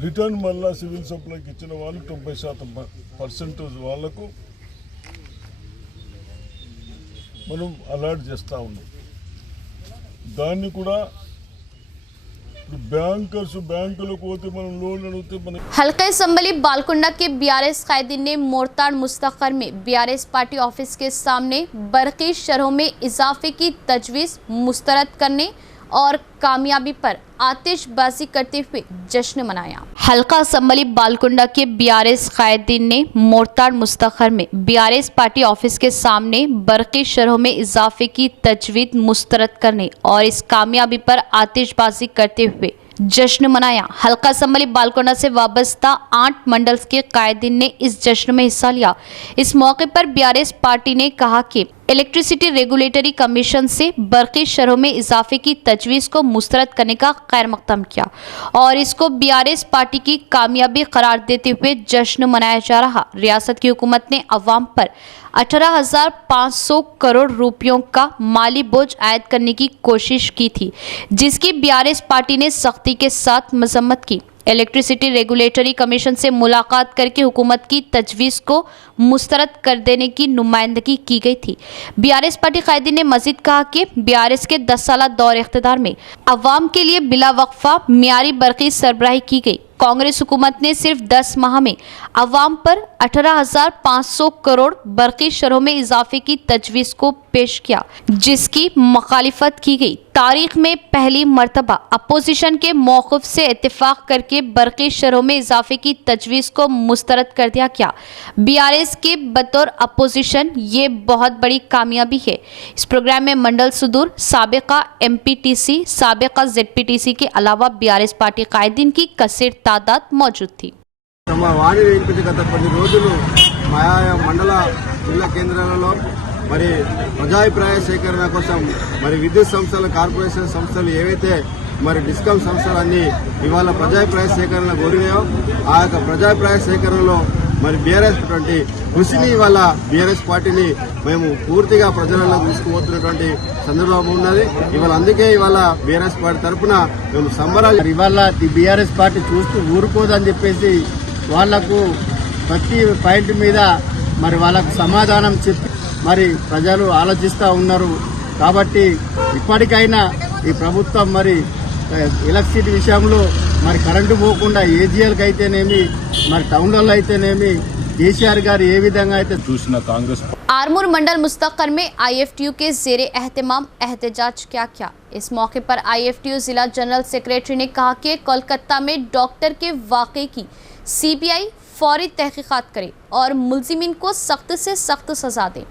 రిటర్న్ మళ్ళా సివిల్ సప్లైకి ఇచ్చిన వాళ్ళు 90% వాళ్లకు మనం అలాట్ చేస్తూ ఉన్నాం. దాన్ని కూడా बैंकों होते हल्का संबली बालकुंडा के बीआरएस कायदीन ने मोरताड़ मुस्तखर में बीआरएस पार्टी ऑफिस के सामने बरकी शरहों में इजाफे की तजवीज़ मुस्तरद करने और कामयाबी पर आतिशबाजी करते हुए जश्न मनाया। हल्का असम्बली बालकुंडा के बीआरएस कायदीन ने मोरताड़ मुस्तखर में बीआरएस पार्टी ऑफिस के सामने बरकी शरहों में इजाफे की तजवीज़ मुस्तरद करने और इस कामयाबी पर आतिशबाजी करते हुए जश्न मनाया। हल्का असम्बली बालकुंडा से वाबस्ता 8 मंडल्स के कायदीन ने इस जश्न में हिस्सा लिया। इस मौके पर बीआरएस पार्टी ने कहा कि इलेक्ट्रिसिटी रेगुलेटरी कमीशन से बरकी शरहों में इजाफे की तजवीज़ को मुस्तरद करने का खैर मकदम किया और इसको बीआरएस पार्टी की कामयाबी करार देते हुए जश्न मनाया जा रहा। रियासत की हुकूमत ने अवाम पर 18,500 करोड़ रुपयों का माली बोझ आयद करने की कोशिश की थी, जिसकी बीआरएस पार्टी ने सख्ती के साथ मजम्मत की। इलेक्ट्रिसिटी रेगुलेटरी कमीशन से मुलाकात करके हुकूमत की तजवीज़ को मुस्तरद कर देने की नुमाइंदगी की गई थी। बीआरएस पार्टी कायदीन ने मजीद कहा कि बीआरएस के 10 साल दौर इख्तिदार में अवाम के लिए बिला वक्फा मियारी बरकी सरबराही की गई। कांग्रेस हुकूमत ने सिर्फ 10 माह में अवाम पर 18,500 करोड़ बरकी शरहों में इजाफे की तजवीज़ को पेश किया, जिसकी मुखालिफत की गई। तारीख में पहली मरतबा अपोजिशन के मौक़िफ़ से इत्तेफाक करके बरकी शरहों में इजाफे की तजवीज़ को मुस्तरद कर दिया गया। बीआरएस के बतौर अपोजिशन ये बहुत बड़ी कामयाबी है। इस प्रोग्राम में मंडल सुदूर, साबिका एमपीटीसी, साबिका जेडपीटीसी के अलावा बीआरएस पार्टी कायदीन की कसीर तादाद मौजूद थी। తమ వాణి వినిపించి గత కొన్ని రోజులు ఆయా మండల జిల్లా కేంద్రాలలో మరి ప్రజాభిప్రాయ సేకరణ కోసం మరి విద్యుత్ సంస్థలు, కార్పొరేషన్ సంస్థలు ఏవైతే మరి డిస్కమ్ సంస్థలన్నీ ఇవాళ ప్రజాభిప్రాయ సేకరణ కోరినాయో ఆ యొక్క ప్రజాభిప్రాయ సేకరణలో మరి బీఆర్ఎస్ కృషిని ఇవాళ బీఆర్ఎస్ పార్టీని మేము పూర్తిగా ప్రజలలో తీసుకుపోతున్నటువంటి సందర్భం ఉన్నది. ఇవాళ అందుకే ఇవాళ బీఆర్ఎస్ పార్టీ తరఫున మేము సంబరాలు ఇవాళ బీఆర్ఎస్ పార్టీ చూస్తూ ఊరుకోదని చెప్పేసి వాళ్లకు ప్రతి పాయింట్ మీద మరి వాళ్ళకు సమాధానం చెప్పి మరి ప్రజలు ఆలోచిస్తూ ఉన్నారు. కాబట్టి ఇప్పటికైనా ఈ ప్రభుత్వం మరి ఎలక్ట్రిసిటీ విషయంలో మరి కరెంటు పోకుండా ఏజీఎల్కి అయితేనేమి మరి టౌన్లలో అయితేనేమి కేसीआर గారు ఏ విధంగా అయితే చూసిన కాంగ్రెస్ आरमूर मंडल मुस्तकर में IFTU के जेरे एहतमाम एहतजाज क्या। इस मौके पर IFTU जिला जनरल सेक्रेटरी ने कहा कि कोलकाता में डॉक्टर के वाक़े की CBI फौरी तहकीकात करे और मुलजिमीन को सख्त से सख्त सजा दे।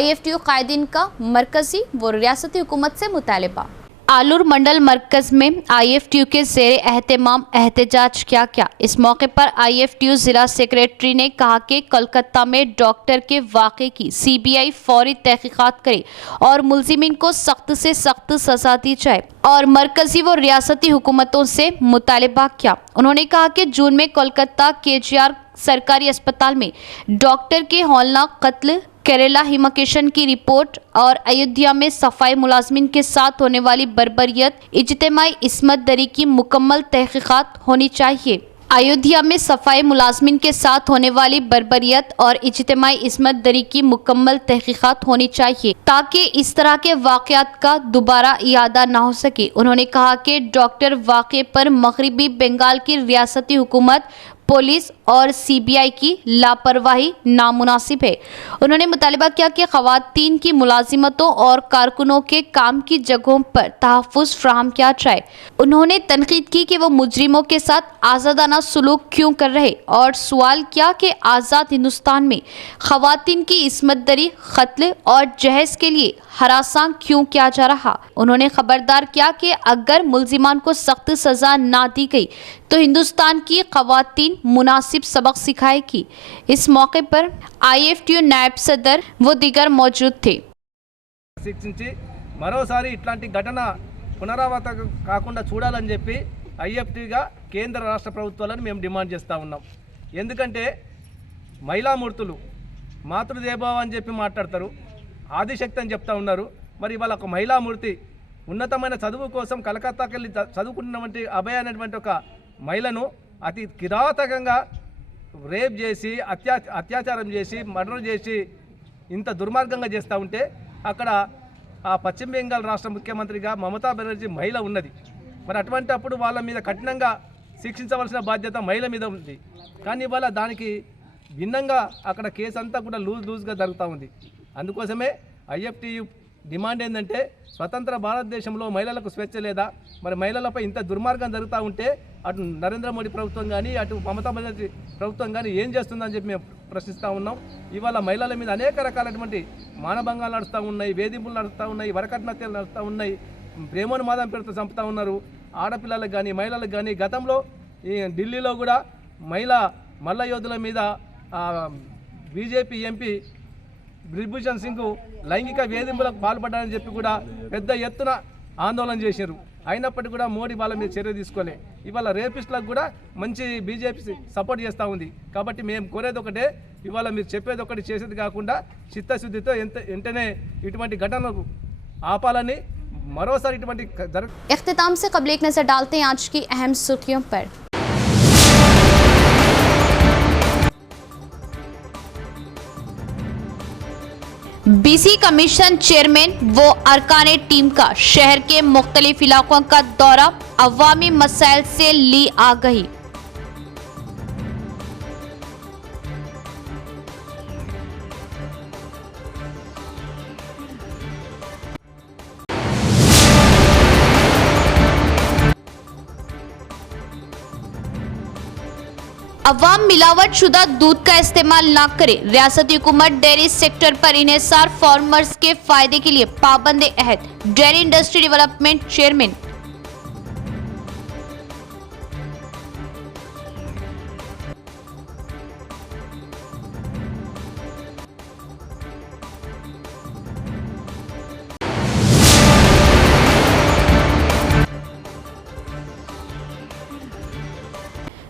IFTU कायदीन का मरकजी व रियासती हुकूमत से मुतालबा। आलूर मंडल मरकज में IFTU के ज़ेरे एहतमाम एहतजाज क्या। इस मौके पर IFTU जिला सेक्रेटरी ने कहा कि कोलकाता में डॉक्टर के वाक़े की CBI फौरी तहकीकात करे और मुलजिमीन को सख्त से सख्त सजा दी जाए और मरकजी व रियासती हुकूमतों से मुतालबा किया। उन्होंने कहा कि जून में कोलकाता KGR सरकारी अस्पताल में डॉक्टर के हौलनाक कत्ल, केरला हिमकेशन की रिपोर्ट और अयोध्या में सफाई मुलाजमिन के साथ होने वाली बर्बरियत, इज्तिमाई इस्मत दरी की मुकम्मल तहकीकात होनी चाहिए। अयोध्या में सफाई मुलाजमिन के साथ होने वाली बर्बरियत और इज्तिमाई इस्मत दरी की मुकम्मल तहकीकात होनी चाहिए ताकि इस तरह के वाक़यात का दोबारा इयादा न हो सके। उन्होंने कहा कि डॉक्टर वाक़े पर मगरिबी बंगाल की रियासती हुकूमत, पुलिस और CBI की लापरवाही नामुनासिब है। उन्होंने मुतालबा किया कि ख़वातीन की मुलाजिमतों और कारकुनों के काम की जगहों पर तहफ़्फ़ुज़ फ़राहम किया जाए। उन्होंने तनकीद की कि वो मुजरिमों के साथ आज़ादाना सलूक क्यों कर रहे और सवाल किया कि आज़ाद हिंदुस्तान में ख़वातीन की इस्मत दरी, क़त्ल और जहेज़ के लिए हरासां क्यों किया जा रहा। उन्होंने खबरदार किया कि अगर मुलजिमान को सख्त सज़ा ना दी गई तो हिंदुस्तान की ख़वातीन मुनासिब सबक सिखाएगी। इस मौके पर IFTU नायब सदर व दीगर मौजूद थे। శిక్షించి మరోసారి ఇట్లాంటి ఘటన పునరావృతం కాకుండా చూడాలని చెప్పి IFTUగా కేంద్ర రాష్ట్ర ప్రభుత్వాలను మేము డిమాండ్ చేస్తూ ఉన్నాం. ఎందుకంటే మహిళామూర్తులు మాతృదేభావ అని చెప్పి మాట్లాడతారు, ఆదిశక్తి అని చెప్తా ఉన్నారు. మరి ఇవాళ ఒక మహిళామూర్తి ఉన్నతమైన చదువు కోసం కలకత్తాకి వెళ్ళి చదువుకున్నటువంటి అభయ అనేటువంటి ఒక మహిళను అతి కిరాతకంగా రేప్ చేసి అత్యాచారం చేసి మర్డర్ చేసి ఇంత దుర్మార్గంగా చేస్తూ ఉంటే అక్కడ ఆ పశ్చిమ బెంగాల్ రాష్ట్ర ముఖ్యమంత్రిగా మమతా బెనర్జీ మహిళ ఉన్నది. మరి అటువంటి అప్పుడు వాళ్ళ మీద కఠినంగా శిక్షించవలసిన బాధ్యత మహిళ మీద ఉంది. కానీ ఇవాళ దానికి భిన్నంగా అక్కడ కేసు అంతా కూడా లూజ్గా జరుగుతూ ఉంది. అందుకోసమే IFTU డిమాండ్ ఏంటంటే స్వతంత్ర భారతదేశంలో మహిళలకు స్వేచ్ఛ లేదా? మరి మహిళలపై ఇంత దుర్మార్గం జరుగుతూ ఉంటే అటు నరేంద్ర మోడీ ప్రభుత్వం కానీ అటు మమతా బెనర్జీ ప్రభుత్వం కానీ ఏం చేస్తుందని చెప్పి మేము ప్రశ్నిస్తూ ఉన్నాం. ఇవాళ మహిళల మీద అనేక రకాలైనటువంటి మానభంగాలు నడుస్తూ ఉన్నాయి, వేధింపులు నడుస్తూ ఉన్నాయి, వరకట్నత్యాలు నడుస్తూ ఉన్నాయి, ప్రేమోన్మాదం పేరుతో చంపుతూ ఉన్నారు. ఆడపిల్లలకు కానీ మహిళలకు కానీ గతంలో ఈ ఢిల్లీలో కూడా మల్ల యోధుల మీద బీజేపీ ఎంపీ బ్రిజ్భూషణ్ సింగ్ లైంగిక వేధింపులకు పాల్పడ్డారని చెప్పి కూడా పెద్ద ఎత్తున ఆందోళన చేశారు. అయినప్పటికీ కూడా మోడీ వాళ్ళ మీద చర్య తీసుకోలే. ఇవాళ రేపిస్టులకు కూడా మంచి బీజేపీ సపోర్ట్ చేస్తూ ఉంది. కాబట్టి మేము కోరేది ఒకటే, ఇవాళ మీరు చెప్పేది ఒకటి చేసేది కాకుండా చిత్తశుద్ధితో వెంటనే ఇటువంటి ఘటనలకు ఆపాలని మరోసారి ఇటువంటి इख्तिताम से कबल एक नज़र डालते हैं आज की अहम सुर्खियों पर। BC कमीशन चेयरमैन वो अरकाने टीम का शहर के मुख्तलिफ इलाकों का दौरा, अवामी मसाइल से ली आगाही। अवाम मिलावट शुदा दूध का इस्तेमाल न करे, रियासती हुकूमत डेयरी सेक्टर पर इन्हिसार फार्मर्स के फायदे के लिए पाबंद अहद, डेयरी इंडस्ट्री डेवलपमेंट चेयरमैन।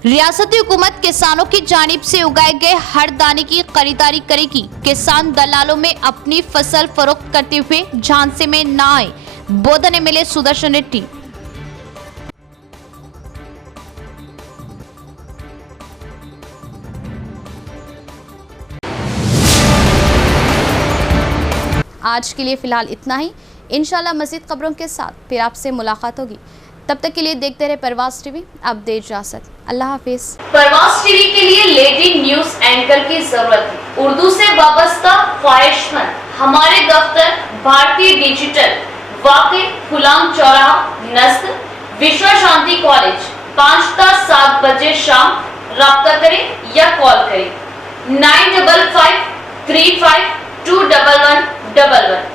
रियासती हुकूमत किसानों की जानिब से उगाए गए हर दाने की खरीदारी करेगी। किसान दलालों में अपनी फसल फरोख्त करते हुए झांसे में न आए, बोधन एमएलए सुदर्शन रेड्डी। आज के लिए फिलहाल इतना ही। इंशाल्लाह मज़ीद खबरों के साथ फिर आपसे मुलाकात होगी। तब तक के लिए देखते रहे परवाज़ टीवी। अब दे इजाज़त, अल्लाह हाफिज। परवाज़ टीवी के लिए लेडी न्यूज एंकर की जरूरत है। उर्दू से वाबस्ता ख्वाहिशमंद हमारे दफ्तर भारतीय डिजिटल वाक़े गुलाम चौराहा नस्ल विश्व शांति कॉलेज 5 ता 7 बजे शाम राब्ता करें या कॉल करें 9553521111।